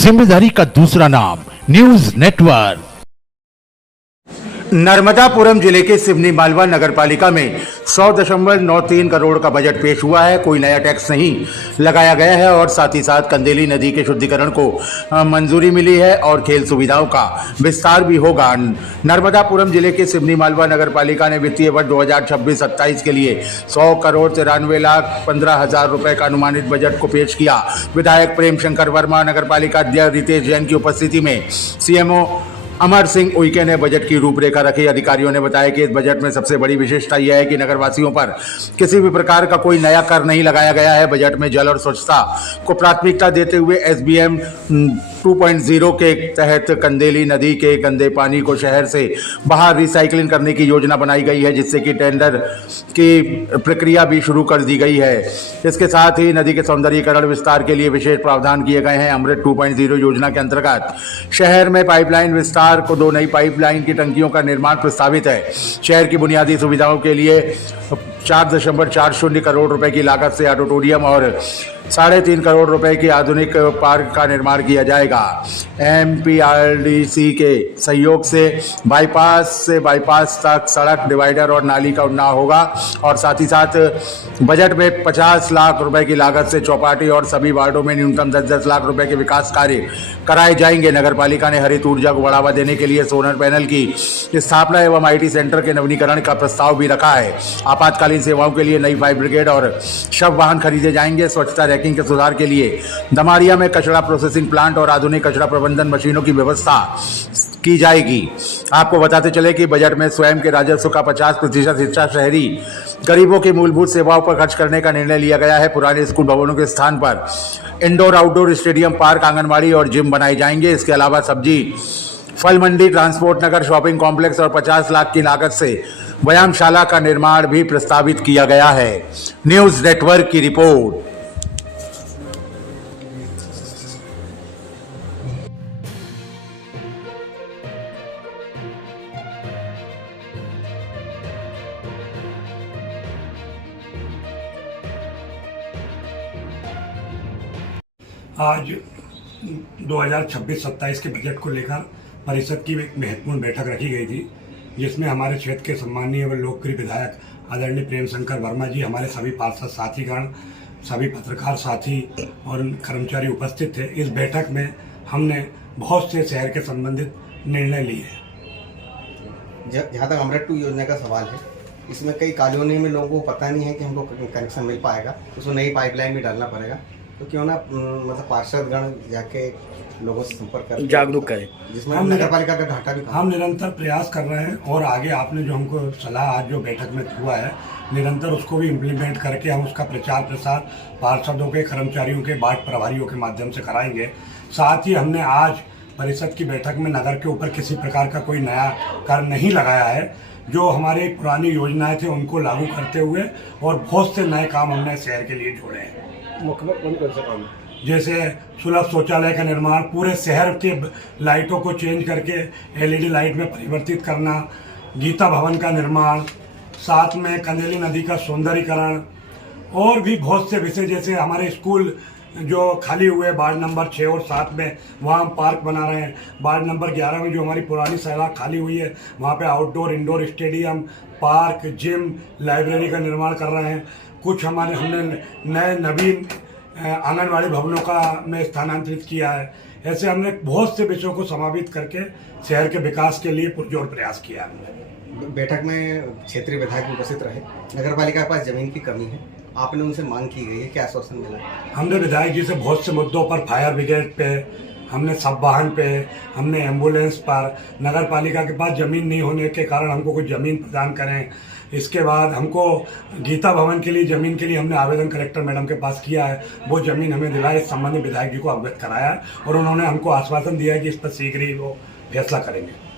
जिम्मेदारी का दूसरा नाम न्यूज नेटवर्क। नर्मदापुरम जिले के सिवनी मालवा नगरपालिका में 100.93 करोड़ का बजट पेश हुआ है। कोई नया टैक्स नहीं लगाया गया है और साथ ही साथ कंदेली नदी के शुद्धिकरण को मंजूरी मिली है और खेल सुविधाओं का विस्तार भी होगा। नर्मदापुरम जिले के सिवनी मालवा नगरपालिका ने वित्तीय वर्ष 2026-27 के लिए 100,93,15,000 रुपए का अनुमानित बजट को पेश किया। विधायक प्रेम शंकर वर्मा, नगरपालिका अध्यक्ष रितेश जैन की उपस्थिति में सीएमओ अमर सिंह उइके ने बजट की रूपरेखा रखी। अधिकारियों ने बताया कि इस बजट में सबसे बड़ी विशेषता यह है कि नगरवासियों पर किसी भी प्रकार का कोई नया कर नहीं लगाया गया है। बजट में जल और स्वच्छता को प्राथमिकता देते हुए SBM 2.0 के तहत कंदेली नदी के गंदे पानी को शहर से बाहर रिसाइकलिंग करने की योजना बनाई गई है, जिससे कि टेंडर की प्रक्रिया भी शुरू कर दी गई है। इसके साथ ही नदी के सौंदर्यीकरण विस्तार के लिए विशेष प्रावधान किए गए हैं। अमृत 2.0 योजना के अंतर्गत शहर में पाइपलाइन विस्तार को 2 नई पाइपलाइन की टंकियों का निर्माण प्रस्तावित है। शहर की बुनियादी सुविधाओं के लिए 4.40 करोड़ रुपए की लागत से ऑडिटोरियम और 3.5 करोड़ रुपए की आधुनिक पार्क का निर्माण किया जाएगा। MPRDC के सहयोग से बाईपास तक सड़क, डिवाइडर और नाली का उन्नयन होगा और साथ ही साथ बजट में 50 लाख रुपए की लागत से चौपाटी और सभी वार्डों में न्यूनतम 10-10 लाख रुपए के विकास कार्य कराए जाएंगे। नगरपालिका ने हरित ऊर्जा को बढ़ावा देने के लिए सोलर पैनल की स्थापना एवं IT सेंटर के नवीनीकरण का प्रस्ताव भी रखा है। आपातकालीन सेवाओं के लिए नई फायर ब्रिगेड और शव वाहन खरीदे जाएंगे। स्वच्छता रैंकिंग के सुधार के लिए दमारिया में कचरा प्रोसेसिंग प्लांट और आधुनिक कचरा प्रबंधन मशीनों की व्यवस्था की जाएगी। आपको बताते चले कि बजट में स्वयं के राजस्व का 50% हिस्सा शहरी गरीबों की मूलभूत सेवाओं पर खर्च करने का निर्णय लिया गया है। पुराने स्कूल भवनों के स्थान पर indoor outdoor stadium, park, anganwadi और जिम बनाए जाएंगे। इसके अलावा सब्जी फल मंडी, ट्रांसपोर्ट नगर, शॉपिंग कॉम्प्लेक्स और 50 लाख की लागत से व्यायामशाला का निर्माण भी प्रस्तावित किया गया है। न्यूज नेटवर्क की रिपोर्ट। आज 2026-27 के बजट को लेकर परिषद की एक महत्वपूर्ण बैठक रखी गई थी, जिसमें हमारे क्षेत्र के सम्मानीय एवं लोकप्रिय विधायक आदरणीय प्रेम शंकर वर्मा जी, हमारे सभी पार्षद साथीगण, सभी पत्रकार साथी और कर्मचारी उपस्थित थे। इस बैठक में हमने बहुत से शहर के संबंधित निर्णय लिए हैं। जहाँ तक अमृत 2 योजना का सवाल है, इसमें कई कॉलोनी में लोगों को पता नहीं है कि हमको कनेक्शन मिल पाएगा, उसको नई पाइपलाइन भी डालना पड़ेगा। तो क्यों ना मतलब पार्षदगण जाके लोगों से संपर्क कर जागरूक करें, जिसमें नगरपालिका का घाटा भी हम निरंतर प्रयास कर रहे हैं और आगे आपने जो हमको सलाह आज जो बैठक में हुआ है, निरंतर उसको भी इम्प्लीमेंट करके हम उसका प्रचार प्रसार पार्षदों के, कर्मचारियों के, वार्ड प्रभारियों के माध्यम से कराएंगे। साथ ही हमने आज परिषद की बैठक में नगर के ऊपर किसी प्रकार का कोई नया कर नहीं लगाया है। जो हमारी पुरानी योजनाएं थे उनको लागू करते हुए और बहुत से नए काम हमने शहर के लिए जोड़े हैं। कौन से काम? जैसे सुलभ शौचालय का निर्माण, पूरे शहर के लाइटों को चेंज करके LED लाइट में परिवर्तित करना, गीता भवन का निर्माण, साथ में कंदेली नदी का सौंदर्यीकरण और भी बहुत से विषय, जैसे हमारे स्कूल जो खाली हुए वार्ड नंबर 6 और 7 में, वहाँ हम पार्क बना रहे हैं। वार्ड नंबर 11 में जो हमारी पुरानी सड़क खाली हुई है, वहाँ पे outdoor indoor stadium, park, gym, library का निर्माण कर रहे हैं। कुछ हमने नए नवीन आंगनबाड़ी भवनों का में स्थानांतरित किया है। ऐसे हमने बहुत से विषयों को समावित करके शहर के विकास के लिए पुरजोर प्रयास किया है। बैठक में क्षेत्रीय विधायक उपस्थित रहे। नगरपालिका के पास जमीन की कमी है, आपने उनसे मांग की गई है, क्या आश्वासन मिला? हमने विधायक जी से बहुत से मुद्दों पर, फायर ब्रिगेड पे, हमने सब वाहन पे, हमने एम्बुलेंस पर, नगर पालिका के पास जमीन नहीं होने के कारण हमको कुछ जमीन प्रदान करें। इसके बाद हमको गीता भवन के लिए जमीन के लिए हमने आवेदन कलेक्टर मैडम के पास किया है, वो जमीन हमें दिलाए। इस संबंध में विधायक जी को अवगत कराया और उन्होंने हमको आश्वासन दिया है कि इस पर शीघ्र ही वो फैसला करेंगे।